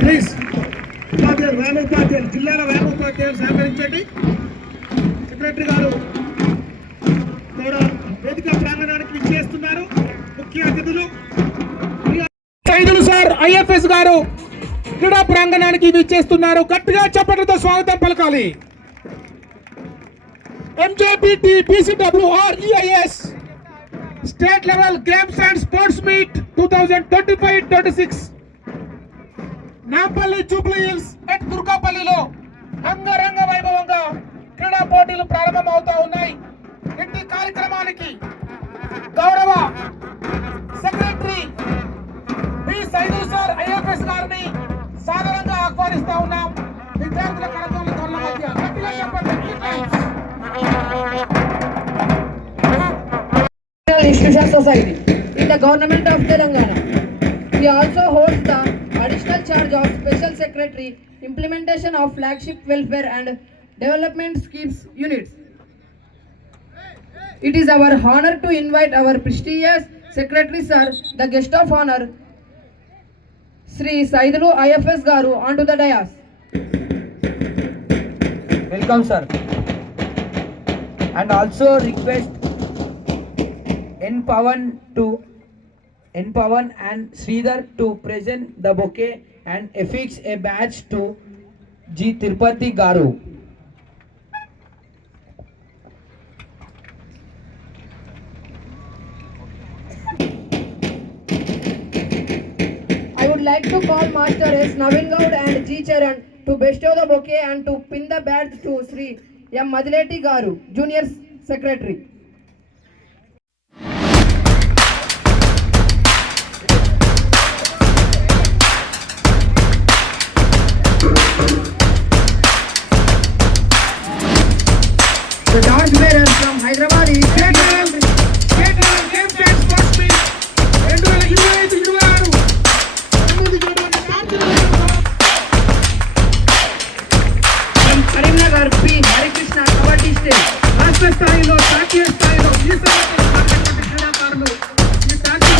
Please ఉపాధ్యాయులు జిల్లాల ఉపాధ్యాయులు సహకరించండి. సెక్రటరీ గారు కూడా వేదిక ప్రాంగణానికి విచ్చేస్తున్నారు. ముఖ్య అతిథులు సార్ ఐఎఫ్ఎస్ గారు క్రీడా ప్రాంగణానికి విచ్చేస్తున్నారు. గట్టిగా చప్పట్లతో స్వాగతం పలకాలి. MJBT BCWR state level games and sports meet 2025-26 Nampally Jubilee Hills at దుర్గాపల్లిలో అంగరంగ వైభవంగా క్రీడా పోటీలు ప్రారంభమవుతా ఉన్నాయి. ఇట్టి కార్యక్రమానికి గౌరవ secretary B Saidul sir IFS గారిని సాధారణంగా ఆహ్వానిస్తా ఉన్నాం. విద్యార్థుల కరతాళ మధ్య Institution Society in the Government of Telangana. He also holds the additional charge of Special Secretary, Implementation of Flagship Welfare and Development Schemes Units. It is our honor to invite our prestigious Secretary Sir, the guest of honor, Sri Saidulu IFS Garu, onto the dais. Welcome, sir. And also request N Pawan and Sridhar to present the bouquet and affix a badge to G Tirupati Garu. I would like to call Master S. Navin Gaud and G Charan to bestow the bouquet and to pin the badge to Sri M. Madileti Garu, Junior Secretary. The torch bearer from Hyderabad is Karimnagar P. Hare Krishna Kabaddi State. రాష్ట్ర స్థాయిలో జాతీయ స్థాయిలో ఈ సంవత్సరం క్రీడాకారులు ఈ ప్రాంతీయ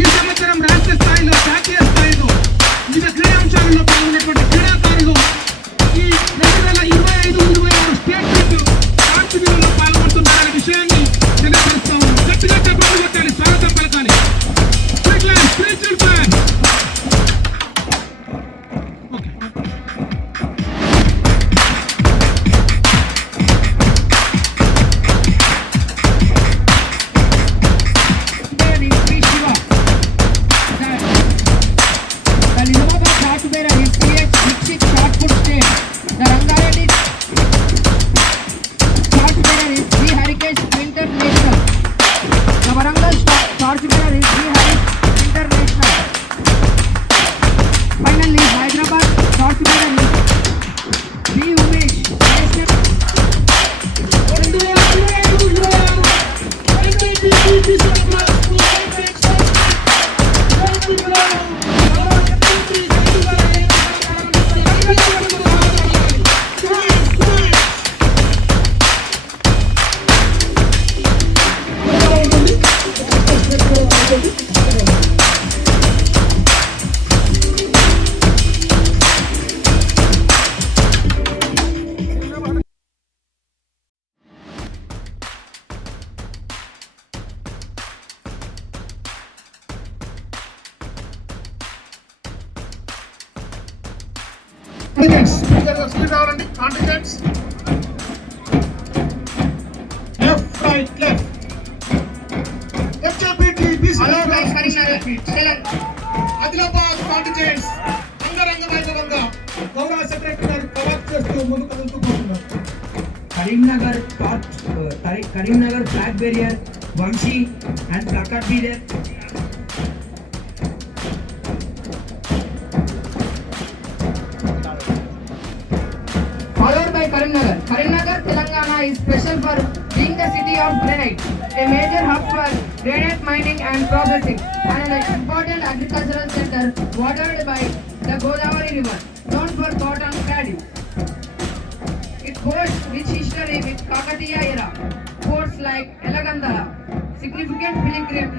ఈ సంవత్సరం రాష్ట్ర స్థాయిలో జాతీయ స్థాయిలో వివిధ క్రీడాంశాలలో పాల్గొన్నటువంటి క్రీడాకారులు ఈ 2025-26 స్టేట్ కాంపిటీషన్లో పాల్గొంటున్నారనే విషయాన్ని తెలియజేస్తా ఉన్నాం. గట్టిగా చెప్పాలి, కొట్టాలి, స్వాగతం పలకాలి. Spiritual plan contingents left, right, left. Adilabad contingents అంగరంగ వైభవంగా గౌరవ సెక్రటరీ గారు కవర్ చేస్తూ ముందుకు కదులుతున్నారు. Karimnagar flag bearer Vamshi and placard bearer followed by Karimnagar. Karimnagar, Telangana is special for being the city of granite, a major hub for granite mining and processing, and an important agricultural center watered by the Godavari River, known for cotton paddy. It boasts rich history with Kakatiya era, forts like Elagandala, significant pilgrim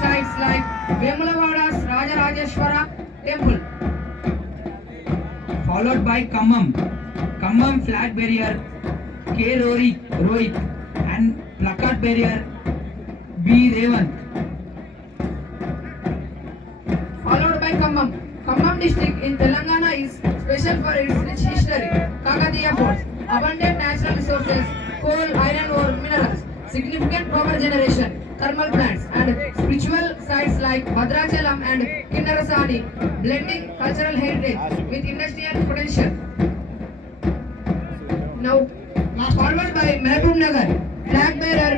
sites like Vemulavada's Rajarajeshwara temple. followed by Khammam flag bearer K. Rohit and placard bearer B. Revant. Followed by Khammam. Khammam district in Telangana is special for its rich history, Kakatiya forts, abundant natural resources, coal, iron ore, minerals, significant power generation, thermal plants, and spiritual sites like Bhadrachalam and Kinnarasani, blending cultural heritage with industrial potential. Now, followed by Mehboob Nagar, flag bearer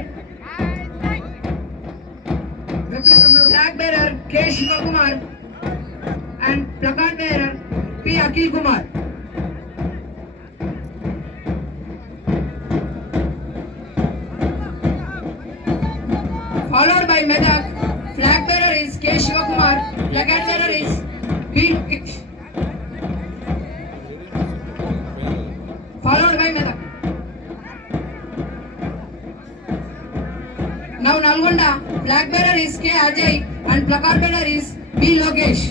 K. Shivakumar and placard bearer P. Akhil Kumar. Followed by Medak, flag bearer is K. Shivakumar, placard bearer is B. Followed by Medak. Now Nalgonda, flag bearer is K. Ajay and placard bearer is B. Lokesh.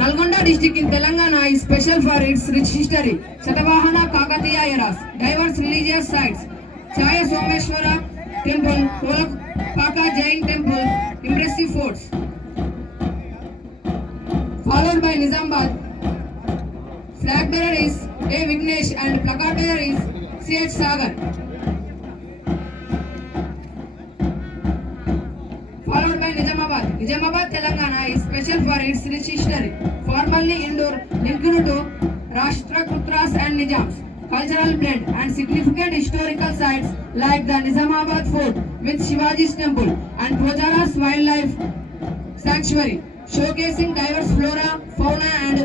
Nalgonda district in Telangana is special for its rich history, Satavahana Kakatiya eras, diverse religious sites, Chaya Someshwara temple, Kolapaka Jain temple, impressive forts. Followed by Nizamabad, flag bearer is A. Vignesh and placard bearer is C.H. Sagar. Followed by Nizamabad. Nizamabad, Telangana is special for its rich history, formerly Indur, linked to Rashtrakutas and Nizams, cultural blend and significant historical sites like the Nizamabad Fort with Shivaji's temple and Projara's wildlife sanctuary, showcasing diverse flora, fauna and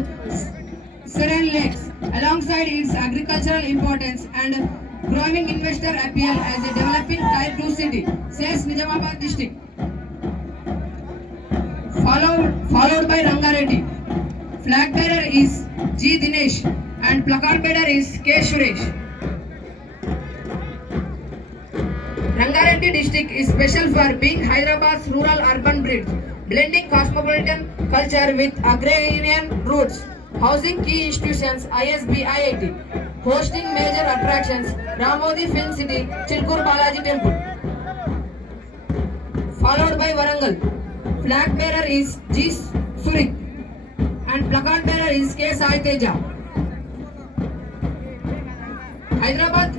serene lakes, alongside its agricultural importance and growing investor appeal as a developing Tier 2 city, says Nizamabad district. Followed by Rangareddy. Flag bearer is G. Dinesh and placard bearer is K. Suresh. Rangareddy district is special for being Hyderabad's rural urban bridge, blending cosmopolitan culture with agrarian roots, housing key institutions ISB IIT, hosting major attractions Ramodi Film City, Chilkur Balaji Temple. Followed by Warangal. Flag bearer is G. Surik and placard bearer is K. Sai Teja. Hyderabad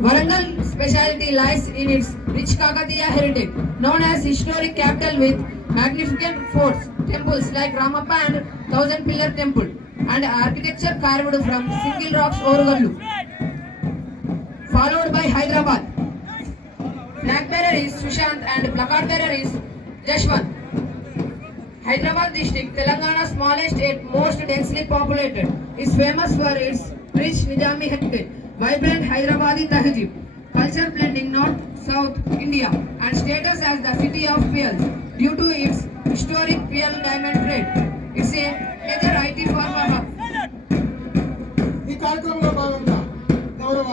Warangal specialty lies in its rich Kakatiya heritage, known as historic capital with magnificent forts, temples like Ramappa and Thousand Pillar Temple, and architecture carved from single rocks Orugallu. Followed by Hyderabad. Flag bearer is Sushant and placard bearer is Jashwant. Hyderabad district, Telangana's smallest yet most densely populated, is famous for its rich Nizami heritage, vibrant Hyderabadi Tahzib, culture blending North-South India, and status as the city of pearls due to its historic pearl diamond trade. It's a major IT pharma hub. ఈ కార్యక్రమంలో భాగంగా గౌరవ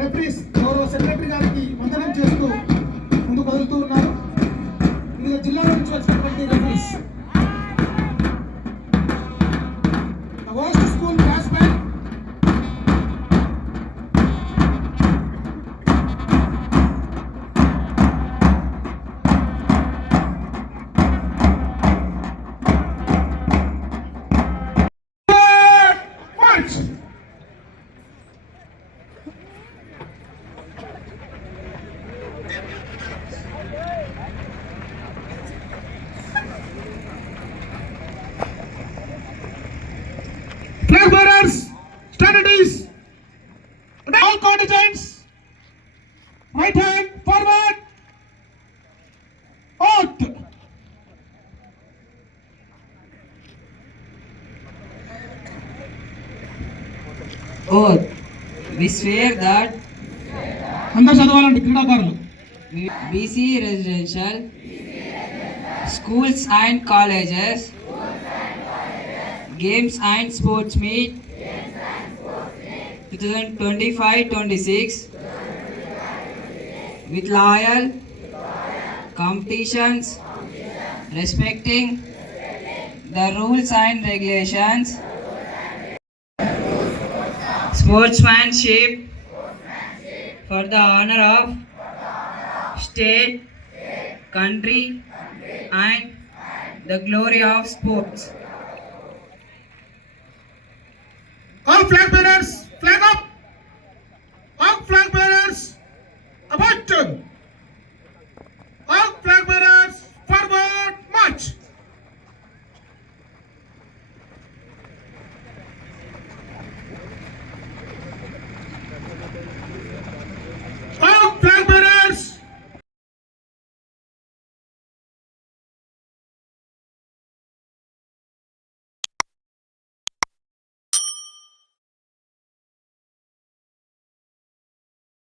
referees గౌరవ secretary గారికి వందనం చేస్తూ ముందుకు వదులుతూ ఉన్నారు. వివిధ జిల్లాల నుంచి వచ్చినటువంటి referees. School class band Flag bearers, stand at ease. All contingents, right hand forward. Oath. Oath. We swear that అందరు చదవాలండి క్రీడాకారులు. BC residential schools and colleges games and sports meet 2025-26 with loyal competitions respecting the rules and regulations, sportsmanship for the honor of state, country, and the glory of sports. All flag bearers,